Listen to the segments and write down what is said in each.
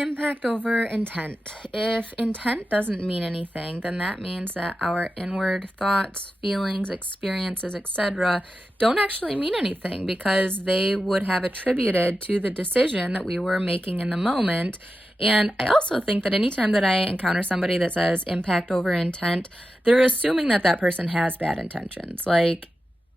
Impact over intent. If intent doesn't mean anything, then that means that our inward thoughts, feelings, experiences, etc. don't actually mean anything because they would have attributed to the decision that we were making in the moment. And I also think that anytime that I encounter somebody that says impact over intent, they're assuming that that person has bad intentions. Like,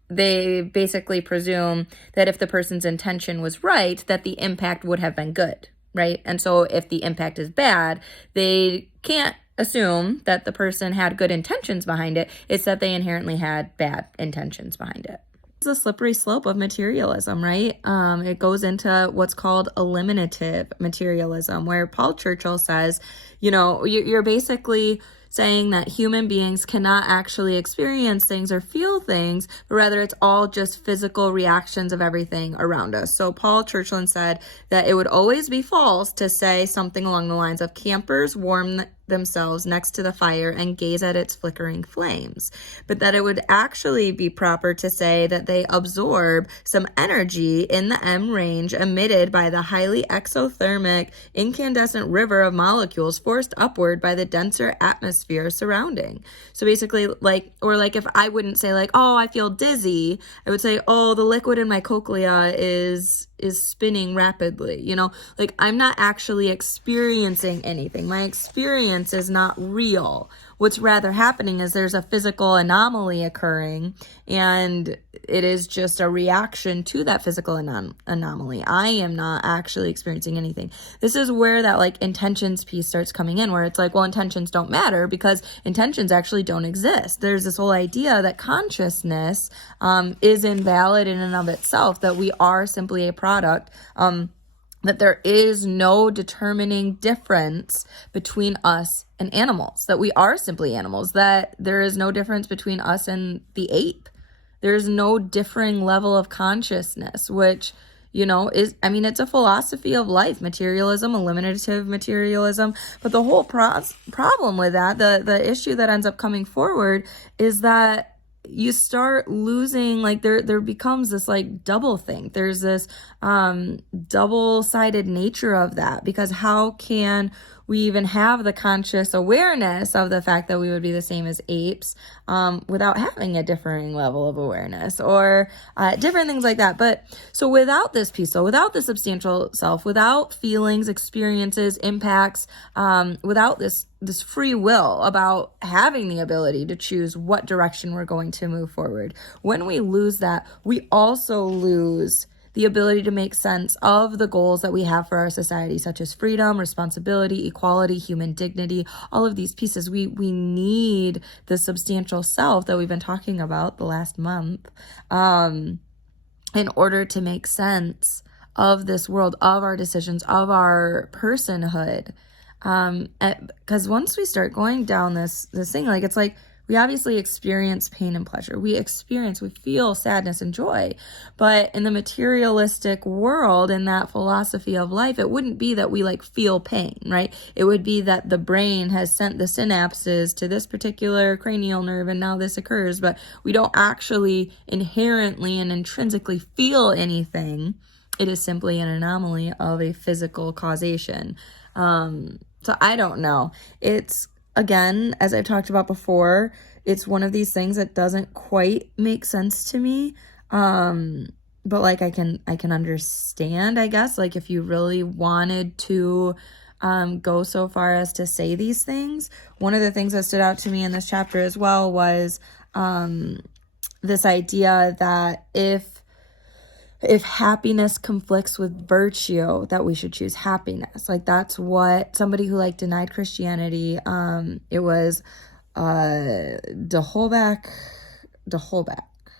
they basically presume that if the person's intention was right, that the impact would have been good. Right? And so if the impact is bad, they can't assume that the person had good intentions behind it. It's that they inherently had bad intentions behind it. It's a slippery slope of materialism, right? It goes into what's called eliminative materialism, where Paul Churchill says, you're basically saying that human beings cannot actually experience things or feel things, but rather it's all just physical reactions of everything around us. So Paul Churchill said that it would always be false to say something along the lines of campers warm themselves next to the fire and gaze at its flickering flames, but that it would actually be proper to say that they absorb some energy in the M range emitted by the highly exothermic incandescent river of molecules forced upward by the denser atmosphere surrounding. So basically, like if I wouldn't say oh, I feel dizzy, I would say, oh, the liquid in my cochlea is spinning rapidly. I'm not actually experiencing anything. My experience is not real. What's rather happening is there's a physical anomaly occurring, and it is just a reaction to that physical anomaly. I am not actually experiencing anything. This is where that intentions piece starts coming in, where it's well, intentions don't matter because intentions actually don't exist. There's this whole idea that consciousness is invalid in and of itself, that we are simply a product, that there is no determining difference between us and animals, that we are simply animals, that there is no difference between us and the ape. There's no differing level of consciousness, which, it's a philosophy of life, materialism, eliminative materialism. But the whole problem with that, the issue that ends up coming forward is that you start losing, there becomes this double thing. There's this double-sided nature of that, because how can we even have the conscious awareness of the fact that we would be the same as apes without having a differing level of awareness or different things like that. But so without this piece, without the substantial self, without feelings, experiences, impacts, without this free will about having the ability to choose what direction we're going to move forward, when we lose that, we also lose the ability to make sense of the goals that we have for our society, such as freedom, responsibility, equality, human dignity, all of these pieces. We need the substantial self that we've been talking about the last month in order to make sense of this world, of our decisions, of our personhood. Because once we start going down this thing, we obviously experience pain and pleasure. We feel sadness and joy. But in the materialistic world, in that philosophy of life, it wouldn't be that we feel pain, right? It would be that the brain has sent the synapses to this particular cranial nerve and now this occurs, but we don't actually inherently and intrinsically feel anything. It is simply an anomaly of a physical causation. So I don't know. It's, again, as I've talked about before, it's one of these things that doesn't quite make sense to me. But I can understand, I guess, if you really wanted to go so far as to say these things. One of the things that stood out to me in this chapter as well was this idea that if happiness conflicts with virtue, that we should choose happiness. That's what somebody who denied Christianity, it was DeHolbach,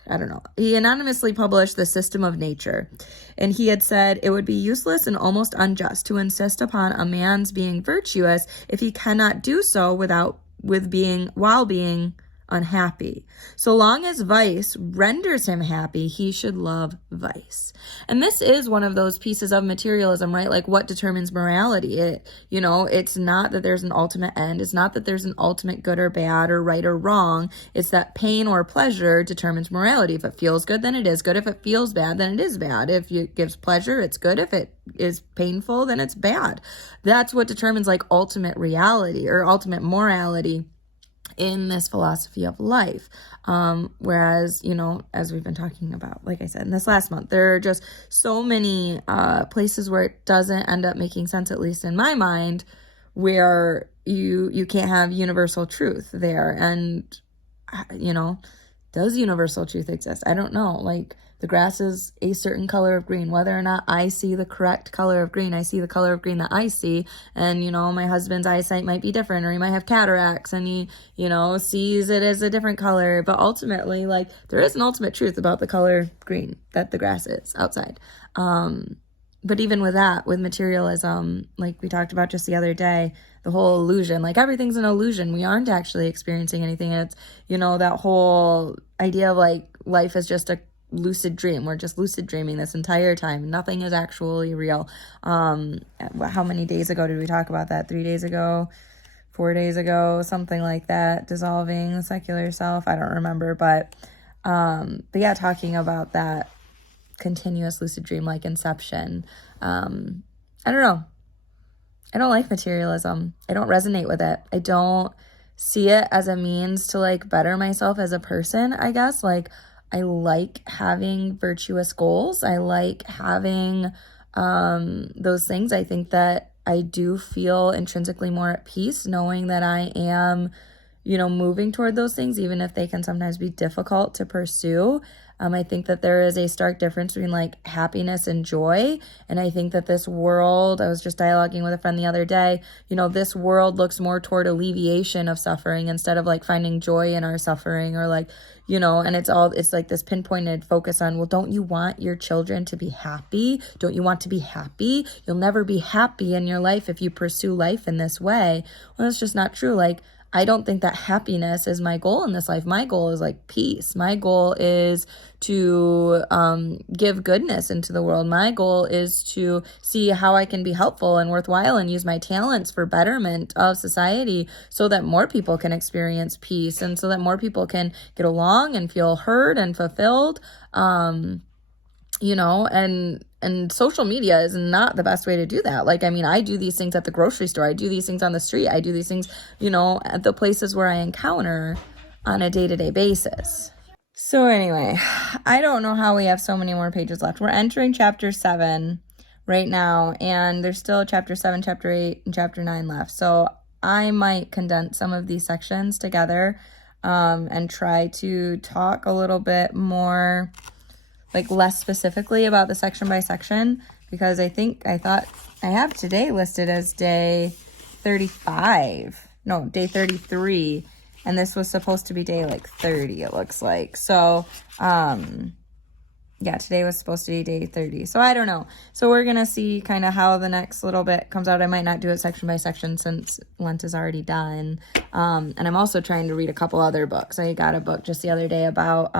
I don't know. He anonymously published The System of Nature, and he had said it would be useless and almost unjust to insist upon a man's being virtuous if he cannot do so while being unhappy. So long as vice renders him happy, he should love vice. And this is one of those pieces of materialism, right? Like, what determines morality? It's not that there's an ultimate end. It's not that there's an ultimate good or bad or right or wrong. It's that pain or pleasure determines morality. If it feels good, then it is good. If it feels bad, then it is bad. If it gives pleasure, it's good. If it is painful, then it's bad. That's what determines like ultimate reality or ultimate morality in this philosophy of life. Whereas, as we've been talking about, like I said, in this last month, there are just so many places where it doesn't end up making sense, at least in my mind, where you can't have universal truth there. And, does universal truth exist? I don't know. Like, the grass is a certain color of green. Whether or not I see the correct color of green, I see the color of green that I see. And, my husband's eyesight might be different, or he might have cataracts and he, sees it as a different color. But ultimately, like, there is an ultimate truth about the color green that the grass is outside. But even with that, with materialism, like we talked about just the other day, the whole illusion, like everything's an illusion. We aren't actually experiencing anything. It's, that whole idea of like life is just a lucid dream. We're just lucid dreaming this entire time. Nothing is actually real. How many days ago did we talk about that? 3 days ago, 4 days ago, something like that, dissolving the secular self. I don't remember, but yeah, talking about that continuous lucid dream, like inception. I don't know. I don't like materialism. I don't resonate with it. I don't see it as a means to like better myself as a person, I guess. Like, I like having virtuous goals. I like having those things. I think that I do feel intrinsically more at peace knowing that I am, moving toward those things, even if they can sometimes be difficult to pursue. I think that there is a stark difference between like happiness and joy. And I think that this world, I was just dialoguing with a friend the other day, this world looks more toward alleviation of suffering instead of like finding joy in our suffering, or like, and it's like this pinpointed focus on, well, don't you want your children to be happy? Don't you want to be happy? You'll never be happy in your life if you pursue life in this way. Well, that's just not true. Like, I don't think that happiness is my goal in this life. My goal is like peace. My goal is to give goodness into the world. My goal is to see how I can be helpful and worthwhile and use my talents for betterment of society so that more people can experience peace and so that more people can get along and feel heard and fulfilled. And social media is not the best way to do that. Like, I mean, I do these things at the grocery store. I do these things on the street. I do these things, at the places where I encounter on a day-to-day basis. So anyway, I don't know how we have so many more pages left. We're entering chapter 7 right now, and there's still chapter 7, chapter 8, and chapter 9 left. So I might condense some of these sections together and try to talk a little bit more, like less specifically about the section by section, because I thought I have today listed as day 33, and this was supposed to be day like 30, it looks like. So, yeah, today was supposed to be day 30. So I don't know. So we're going to see kind of how the next little bit comes out. I might not do it section by section since Lent is already done. And I'm also trying to read a couple other books. I got a book just the other day about,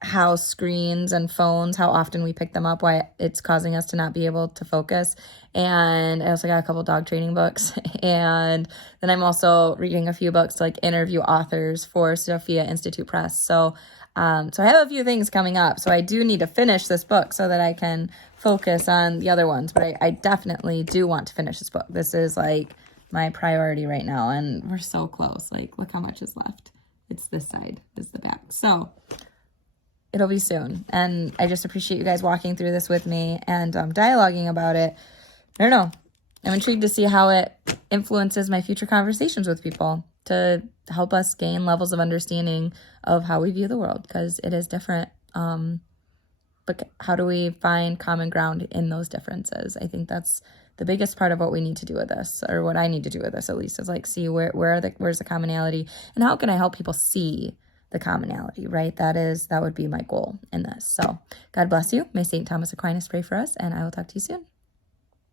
how screens and phones, how often we pick them up, why it's causing us to not be able to focus. And I also got a couple dog training books. And then I'm also reading a few books to like interview authors for Sophia Institute Press. So I have a few things coming up. So I do need to finish this book so that I can focus on the other ones. But I definitely do want to finish this book. This is like my priority right now. And we're so close. Like, look how much is left. It's this side, is the back. So it'll be soon. And I just appreciate you guys walking through this with me and dialoguing about it. I don't know. I'm intrigued to see how it influences my future conversations with people to help us gain levels of understanding of how we view the world, because it is different. But how do we find common ground in those differences? I think that's the biggest part of what we need to do with this, or what I need to do with this at least, is like see where's the commonality, and how can I help people see the commonality, right? That would be my goal in this. So God bless you. May St. Thomas Aquinas pray for us, and I will talk to you soon.